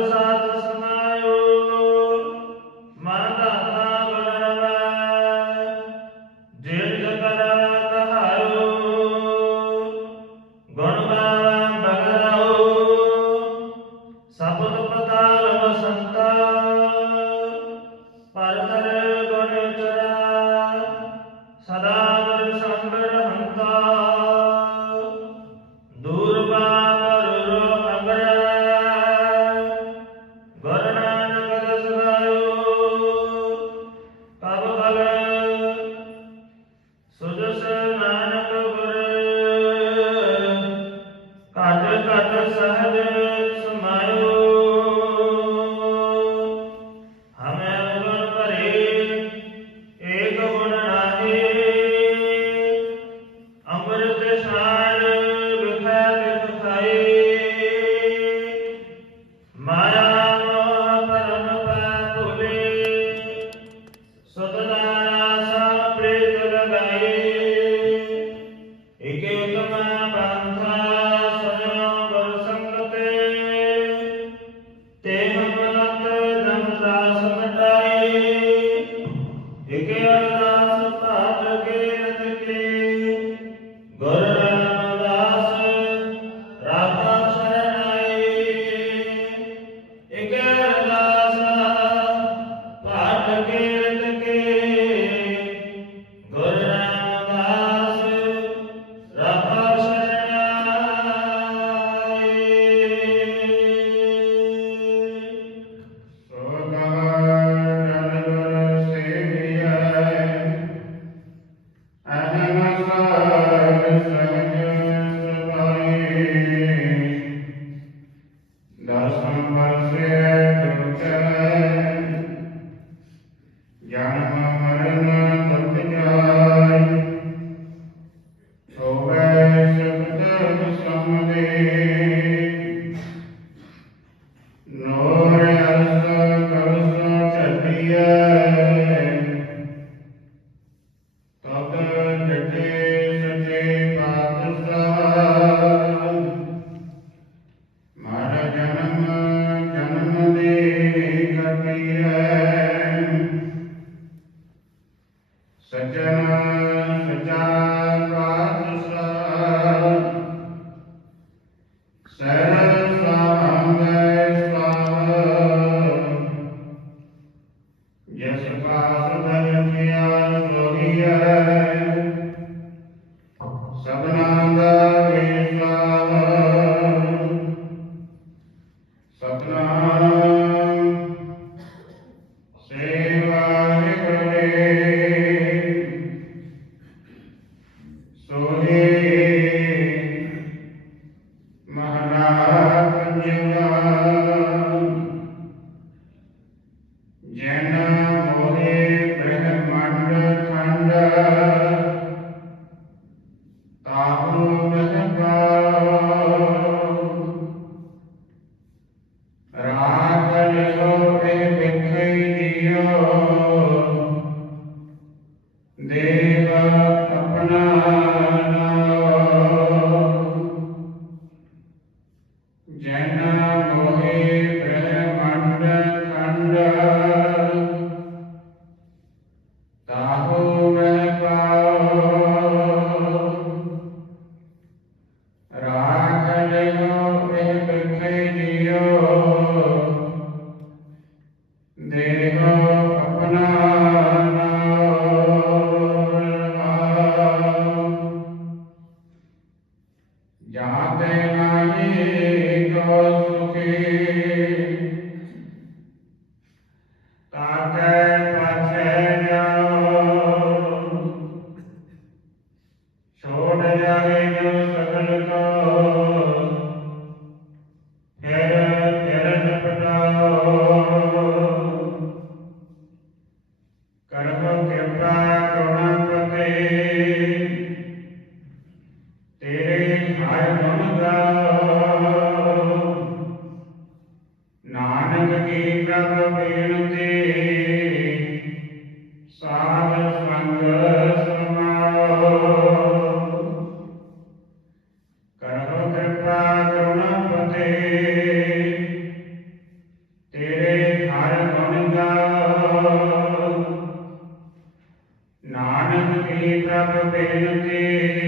ਸਾਧੂ ਸਾਧ ਸਮਾਂ जाते ना ये सुखे ਨਾਨਕ ਕੀ ਪ੍ਰਭ ਬੇਨਤੀ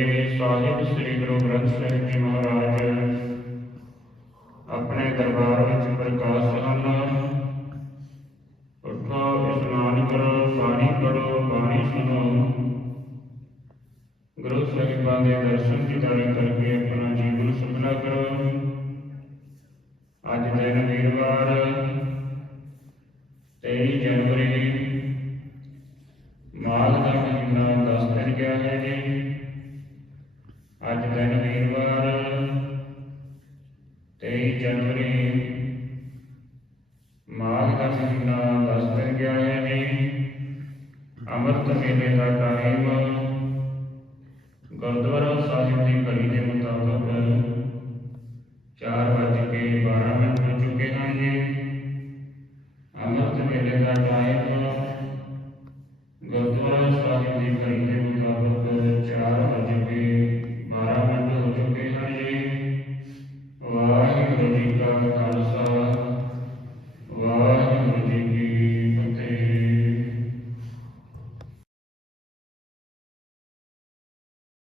ਮੇਰੇ ਸਾਹਿਬ ਸ੍ਰੀ ਗੁਰੂ ਗ੍ਰੰਥ ਸਾਹਿਬ ਜੀ ਮਹਾਰਾਜ। ਆਪਣੇ ਦਰਬਾਰ ਵਿੱਚ ਪ੍ਰਕਾਸ਼ ਹਨ